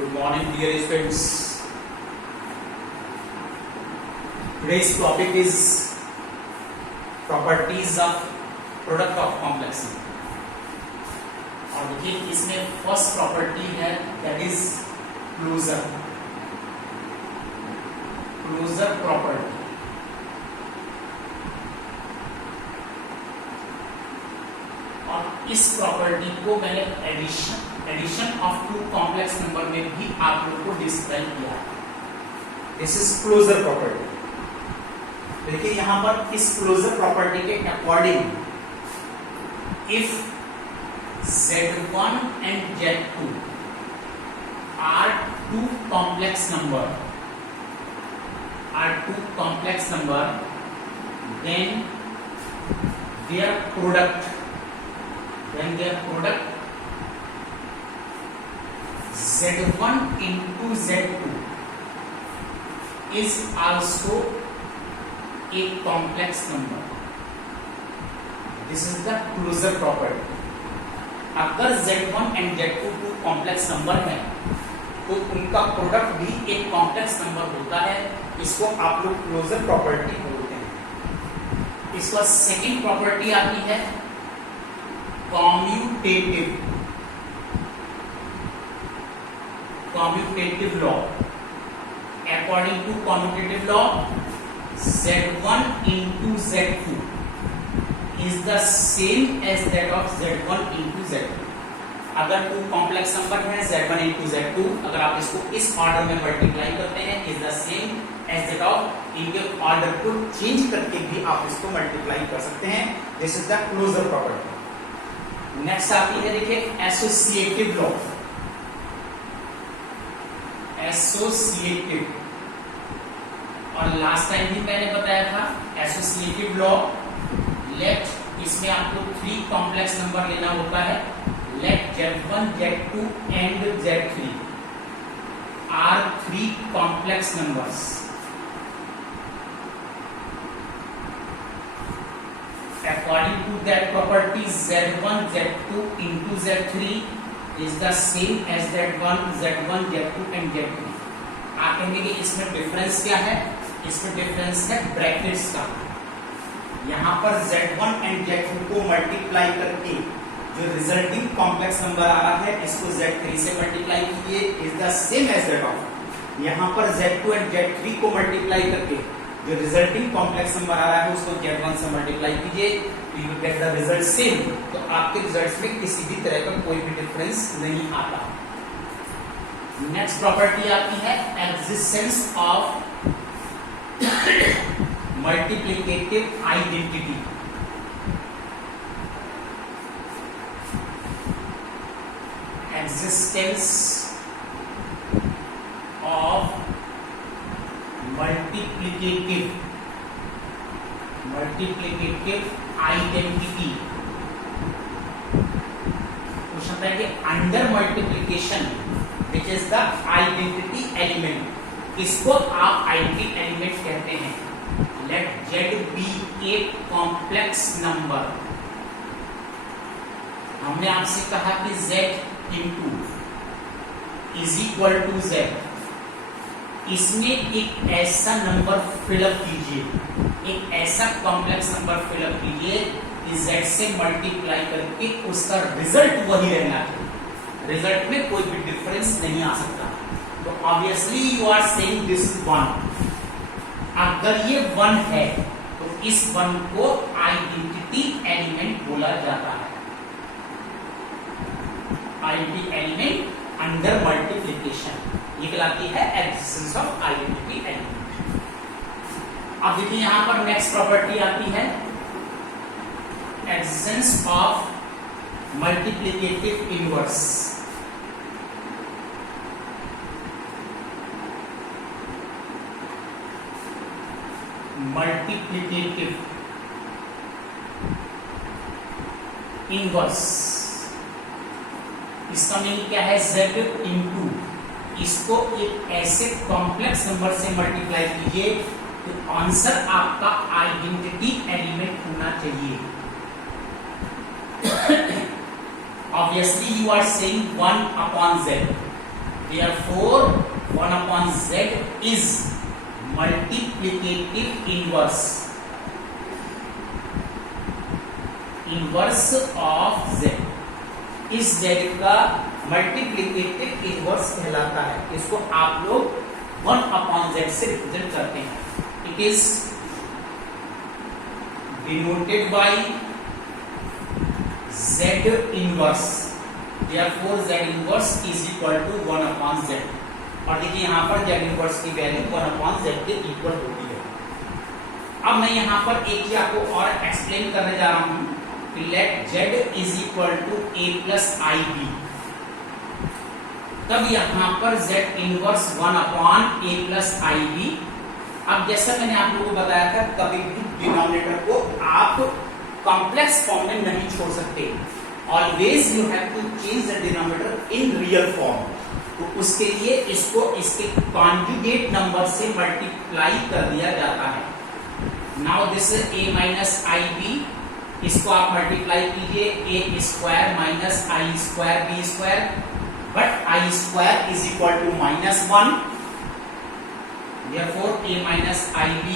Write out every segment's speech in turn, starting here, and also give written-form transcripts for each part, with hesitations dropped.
Good morning, dear students. Today's topic is properties of product of complex number. और देखिए इसमें first property है that is closure property. और इस property को मैंने addition of two complex number में भी आप लोगों को डिस्क्राइब किया है. This is closure property. देखिए यहां पर इस क्लोजर प्रॉपर्टी के according if Z1 and Z2 are two complex number, then their product Z1 into Z2 is also a complex number. This is the closure property. अगर Z1 and Z2 to complex number है तो उनका product भी एक complex number होता है. इसको आप लोग क्लोजर प्रॉपर्टी बोलते हैं. इसका सेकंड प्रॉपर्टी आती है commutative law. According to commutative law Z1 into Z2 is the same as that of Z1 into Z2. अगर टू कॉम्प्लेक्स नंबर है Z1 into Z2, अगर आप इसको इस ऑर्डर में मल्टीप्लाई करते हैं is the same as that of, इनके ऑर्डर को चेंज करके भी आप इसको मल्टीप्लाई कर सकते हैं. This is the closure property. Next आती है देखिए एसोसिएटिव लॉ. एसोसिएटिव, और लास्ट टाइम भी मैंने बताया था एसोसिएटिव लॉ. लेट इसमें आपको 3 कॉम्प्लेक्स नंबर लेना होता है. Let Z1, Z2 and Z3 are 3 complex numbers. According to that property Z1, Z2 into Z3 is the same as Z1, Z2 and Z3. आप कहेंगे कि इसमें डिफरेंस क्या है? इसमें डिफरेंस है ब्रैकेट्स का. यहाँ पर Z1 एंड Z2 को मल्टीप्लाई करके जो रिजल्टिंग कॉम्प्लेक्स नंबर आ रहा है इसको Z3 से मल्टीप्लाई कीजिए is the same as that of. यहाँ पर Z2 एंड Z3 को मल्टीप्लाई करके जो रिजल्टिंग कॉम्प्लेक्स नंबर आ रहा है उसको Z1 से मल्टीप्लाई कीजिए, you will get the result same. तो आपके रिजल्ट्स में किसी भी तरह का कोई भी डिफरेंस नहीं आता. नेक्स्ट प्रॉपर्टी आती है existence of multiplicative identity. Existence of multiplicative identity. Question है कि under multiplication which is the identity element, इसको आप आइडेंटिटी एलिमेंट कहते हैं. Let Z be a complex number. हमने आपसे कहा कि Z into is equal to Z. इसमें एक ऐसा नंबर फिलअप कीजिए, एक ऐसा कॉम्प्लेक्स नंबर फिलअप कीजिए कि Z से मल्टीप्लाई करके उसका रिजल्ट वही रहना है. रिजल्ट में कोई भी डिफरेंस नहीं आ सकता. तो obviously you are saying this is 1. अगर ये 1 है तो इस 1 को आइडेंटिटी एलिमेंट बोला जाता है. आइडेंटिटी एलिमेंट अंडर मल्टीप्लिकेशन, ये कहलाती है एक्जिस्टेंस ऑफ आइडेंटिटी एलिमेंट. अब देखिए यहां पर नेक्स्ट प्रॉपर्टी आती है existence of multiplicative inverse. Multiplicative inverse, इसका मीनिंग क्या है? Z इंटू, इसको एक ऐसे कॉम्प्लेक्स नंबर से मल्टीप्लाई कीजिए तो आंसर आपका आइडेंटिटी एलिमेंट होना चाहिए. obviously you are saying 1 upon z, Therefore 1 upon z is multiplicative inverse of z. इस z का मल्टीप्लिकेटिव इनवर्स कहलाता है. इसको आप लोग 1 अपॉन z से रिप्रेजेंट करते हैं. It is denoted by z inverse. Therefore z inverse is equal to 1 upon z. और देखिए यहाँ पर z इनवर्स की वैल्यू 1 अपॉन z के इक्वल होती है. अब मैं यहाँ पर एक चीज आपको और एक्सप्लेन करने जा रहा हूँ कि let z is equal to a plus i b. तब यहाँ पर z inverse 1 upon a plus i b. अब जैसा मैंने आप लोगों को बताया था, कभी भी डिनोमिनेटर को आप कॉम्प्लेक्स फॉर्म में नहीं छोड़ सकते. Always you have to change the denominator in real form. तो उसके लिए इसको इसके कॉन्जुगेट नंबर से मल्टीप्लाई कर दिया जाता है. Now this is a minus i b. इसको आप मल्टीप्लाई कीजिए a square minus i square b square. But i square is equal to -1. Therefore a minus ib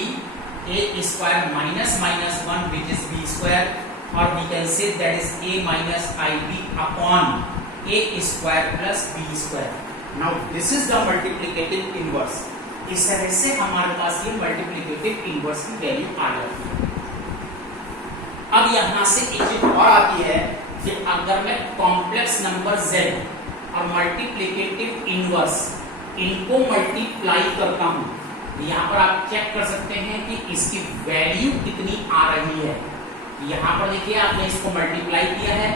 a square minus -1 which is b square, or we can say that is a minus ib upon a square plus b square. Now this is the multiplicative inverse. इस तरह से हमारे पास ये multiplicative inverse की value आ जाती है. अब यहां से एक चीज और आती है कि अगर मैं कॉम्प्लेक्स नंबर z और मल्टीप्लिकेटिव इनवर्स इनको मल्टीप्लाई करता हूं, यहाँ पर आप चेक कर सकते हैं कि इसकी वैल्यू कितनी आ रही है. यहाँ पर देखिए आपने इसको मल्टीप्लाई किया है.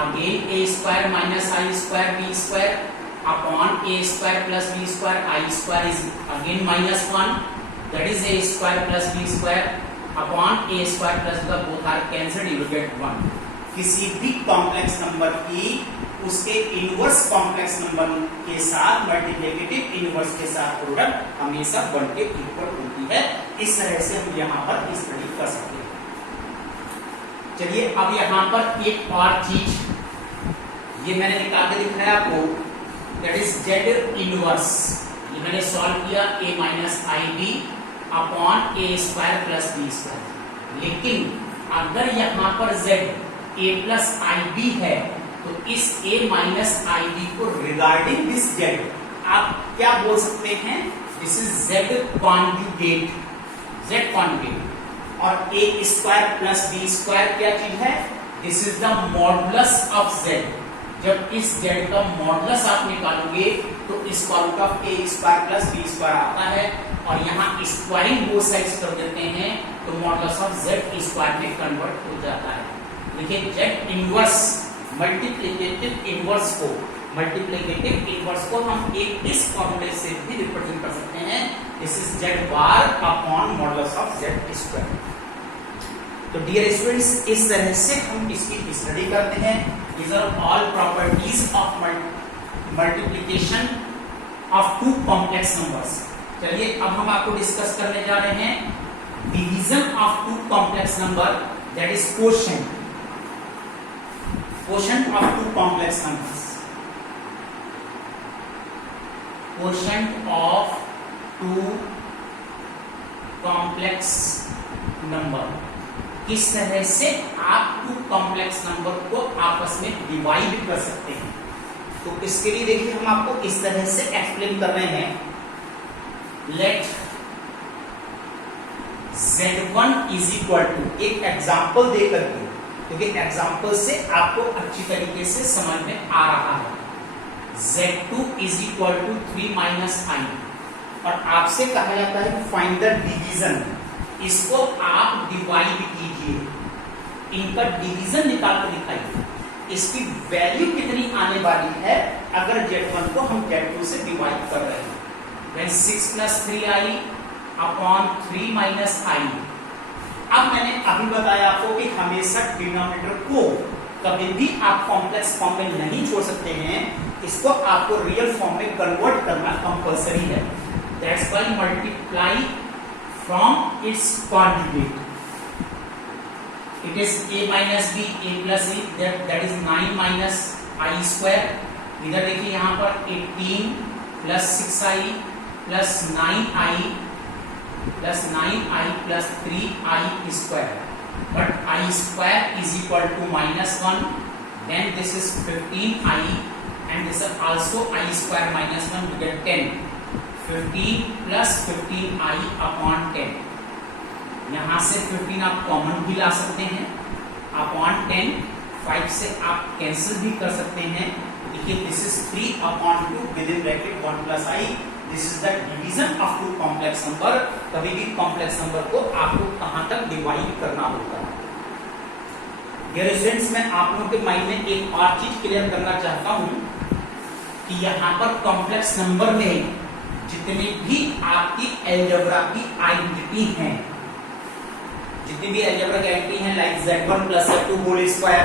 Again a square minus i square b square upon a square plus b square. I square is again -1, that is a square plus b square upon a square plus b. Both are cancelled, you will get 1. किसी भी complex number की उसके inverse complex number के साथ multiplicative inverse के साथ product हमेशा 1 के इक्वल होती है. इस तरह से हम यहाँ पर स्टडी कर सकते हैं. चलिए अब यहाँ पर एक और चीज ये मैंने निकाल के दिखाया आपको, दैट इज z इनवर्स. ये मैंने सॉल्व किया a minus i b upon a square plus b square. लेकिन अगर यहाँ पर z a plus i b है तो इस a माइनस आई बी को रिगार्डिंग दिस z आप क्या बोल सकते हैं? This is z conjugate. z conjugate. और a square plus b square क्या चीज है? This is the modulus of z. जब इस z का मॉडुलस आप निकालोगे तो square root of a square plus b square आता है. और यहाँ स्क्वायरिंग बोथ साइड्स कर देते हैं तो मॉडुलस ऑफ z स्क्वायर में कन्वर्ट हो जाता है. देखिए z इनवर्स मल्टीप्लिकेटिव इनवर्स को हम एक इस फॉर्मूले से भी रिप्रेजेंट कर सकते हैं. This is z bar upon modulus of z square. तो डियर स्टूडेंट्स, इस तरह से हम इसकी स्टडी करते हैं. These are all properties of multiplication of two complex numbers. चलिए अब हम आपको डिस्कस करने जा रहे हैं division of two complex number, that is quotient. Quotient of two complex numbers. Quotient of two complex number. किस तरह से आप टू कॉम्प्लेक्स नंबर को आपस में डिवाइड कर सकते हैं. तो इसके लिए देखिए हम आपको इस तरह से एक्सप्लेन कर रहे हैं. Let z1 is equal to, एक एग्जाम्पल दे करके, क्योंकि एग्जाम्पल से आपको अच्छी तरीके से समझ में आ रहा है. z2 is equal to 3 minus i. और आपसे कहा जाता है फाइंड द डिवीजन. इसको आप डिवाइड कीजिए, इनका डिवीजन निकाल कर दिखाइए. इसकी वैल्यू कितनी आने वाली है अगर z1 को हम z2 से डिवाइड कर रहे हैं. When 6 plus 3i upon 3 minus i. अब मैंने अभी बताया आपको कि हमेशा डिनोमिनेटर को कभी भी आप कॉम्प्लेक्स फॉर्म में नहीं छोड़ सकते हैं. इसको आपको रियल फॉर्म में कन्वर्ट करना कंपलसरी है. That's why multiply from its conjugate. It is a minus b a plus e, that is 9 minus i square. इधर देखिए यहाँ पर 18 plus 6i plus 9i plus 9i plus 3i square, but i square is equal to -1, then this is 15i and this is also I square minus 1, we get 10. 15 plus 15i upon 10. यहाँ से 15 आप common भी ला सकते हैं upon 10, 5 से आप cancel भी कर सकते हैं। देखिए this is 3 upon 2 with in bracket 1 plus i. This is the division of two complex number. कभी भी कॉम्प्लेक्स नंबर को आपको कहां तक डिवाइड करना होगा। डियर स्टूडेंट्स, मैं आप लोगों के माइंड में एक और चीज क्लियर करना चाहता हूं कि यहाँ पर कॉम्प्लेक्स नंबर में जितने भी आपकी अलजेब्रा की आइडेंटिटी हैं, जितनी भी अलजेब्रा की आइडेंटिटी हैं, like z1 plus z2 whole square,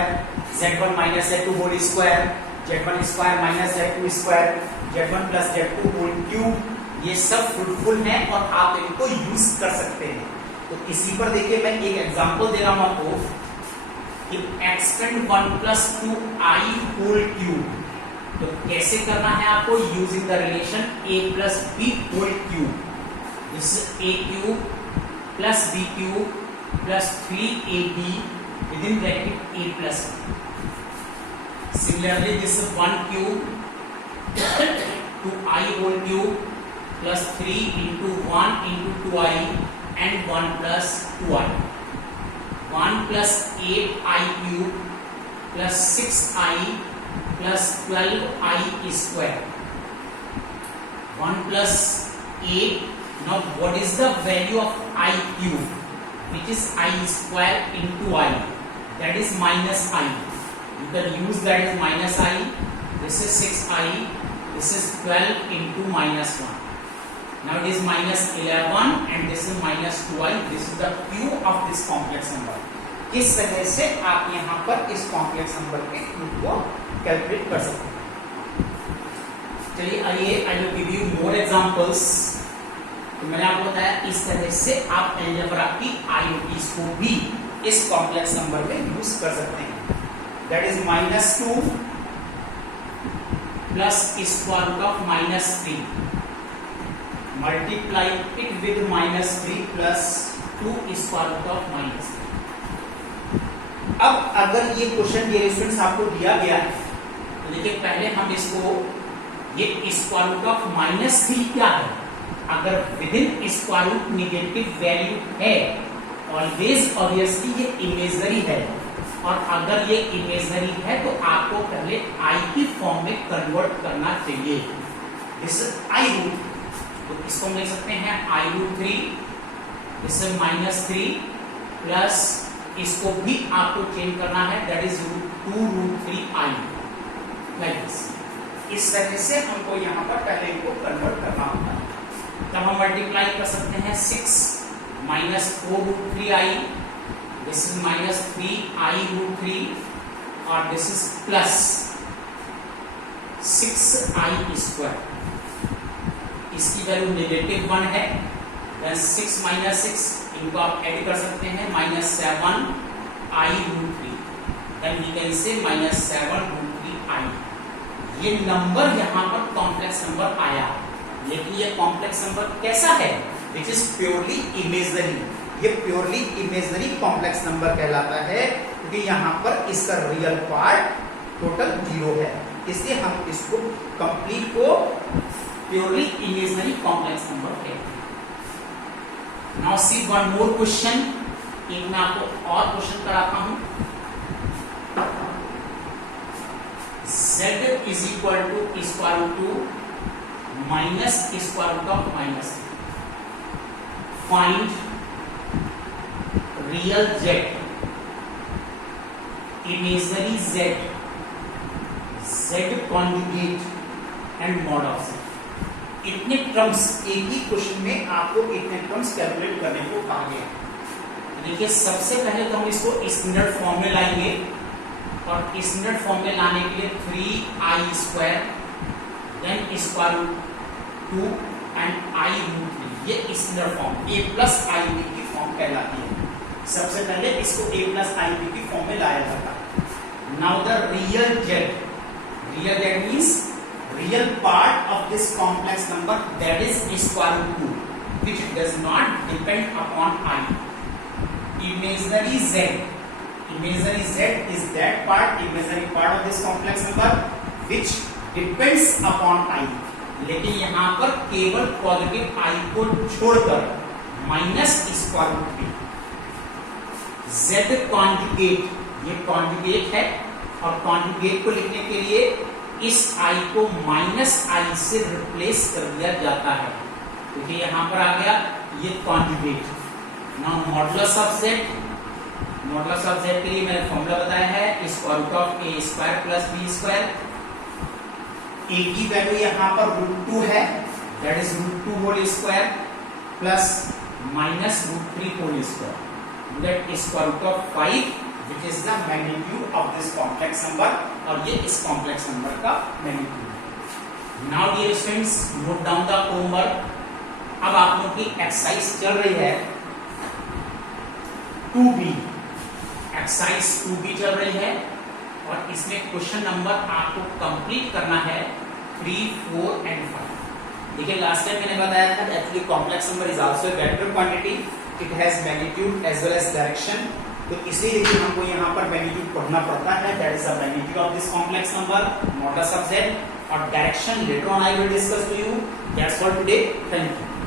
z1 minus z2 whole square, z1 square minus z2 square, z1 plus z2 whole cube, ये सब फ्रूटफुल हैं और आप इनको यूज कर सकते हैं। तो इसी पर देखिए मैं एक एग्जांपल दे रहा हूं आपको कि expand 1 plus 2i whole cube. तो कैसे करना है आपको, using the relation a plus b whole cube. This a cube plus b cube plus 3ab with in bracket a plus b। Similarly this 1 cube 2i whole cube plus 3 into 1 into 2i and 1 plus 2i। 1 plus 8i cube plus 6i plus 12i square। 1 plus 8, now what is the value of I cube, which is I square into I, that is minus I, you can use that is minus I, this is 6i, this is 12 into minus 1, now it is minus 11 and this is minus 2i, this is the cube of this complex number। इस तरह से आप यहाँ पर इस complex number के cube को calculate कर सकते हैं। चलिए आइए I will give you more examples. तो मैंने आपको बताया इस तरह से आप अलजेब्रा की आईडेंटिटीज को भी इस कॉम्प्लेक्स नंबर में यूज कर सकते हैं। That is -2 plus square root of -3 multiply it with -3 plus 2 square root of -3। अब अगर ये क्वेश्चन डियर स्टूडेंट्स आपको दिया गया है तो देखिए पहले हम इसको, ये स्क्वायर रूट ऑफ -3 क्या है, अगर with in square root negative value है ऑलवेज ऑब्वियसली ये इमेजनरी है, और अगर ये इमेजनरी है तो आपको पहले आई की फॉर्म में कन्वर्ट करना चाहिए। दिस आई रूट, तो इसको हम लिख सकते हैं आई रूट 3, दिस इज -3 प्लस इसको भी आपको चेंज करना है, that is 2√3i, like this. इस तरह से हमको यहाँ पर पहले इनको कन्वर्ट करना होगा। तब हम मल्टीप्लाई कर सकते हैं 6 minus 4√3i, this is -3i√3 और this is plus 6i square. इसकी वैल्यू -1 है, 6 माइनस 6 इनको आप ऐड कर सकते हैं -7i√3, then we can say -7√3i। ये नंबर यहाँ पर कॉम्प्लेक्स नंबर आया, लेकिन ये कॉम्प्लेक्स नंबर कैसा है, विच इज प्योरली इमेजनरी। ये प्योरली इमेजनरी कॉम्प्लेक्स नंबर कहलाता है क्योंकि यहाँ पर इसका रियल पार्ट टोटल 0 है, इसलिए हम इसको कंप्लीट को प्योरली इमेजनरी कॉम्प्लेक्स नंबर कहते हैं। Now see one more question, एक मैं आपको और क्वेश्चन कराता हूं। Z is equal to square root 2 minus square root of -3. Find real Z, imaginary Z, Z conjugate and mod of Z। इतने terms एक ही क्वेश्चन में आपको इतने टर्म्स कैलकुलेट करने को कहा गया। देखिए सबसे पहले तो हम इसको स्टैंडर्ड फॉर्म में लाएंगे, और स्टैंडर्ड फॉर्म में लाने के लिए 3i square then square root 2 and i√3, ये standard form a plus i की फॉर्म कहलाती है। सबसे पहले इसको a प्लस i की फॉर्म में लाया जाता है। Now the real z, real z means real part of this complex number, that is square root 2, which does not depend upon I. Imaginary z is that part, imaginary part of this complex number which depends upon I. लेकिन यहाँ पर केवल positive I को छोड़कर minus square root 3। Z conjugate, ये conjugate है और conjugate को लिखने के लिए इस I को माइनस I से रिप्लेस कर दिया जाता है, क्योंकि यहां पर आ गया ये conjugate. Now modulus of Z, modulus of Z के लिए मैंने फॉर्मूला बताया है square root of a square plus b square. a की वैल्यू यहां पर √2 है, that is √2 whole square plus minus √3 whole square, that is square root of 5, which is the magnitude of this complex number, और ये इस complex number का magnitude है। Now dear students, note down the homework। अब आप लोगों की exercise चल रही है 2b, एक्सरसाइज 2b चल रही है और इसमें क्वेश्चन नंबर आपको कंप्लीट करना है 3, 4 एंड 5। देखिए लास्ट टाइम मैंने बताया था actually complex number is also a vector quantity, it has magnitude as well as direction, तो इसलिए देखिए हमको यहाँ पर मैग्नीट्यूड पढ़ना पड़ता है, that is the magnitude of this complex number, modulus of z, और direction later on I will discuss to you. That's all today, thank you.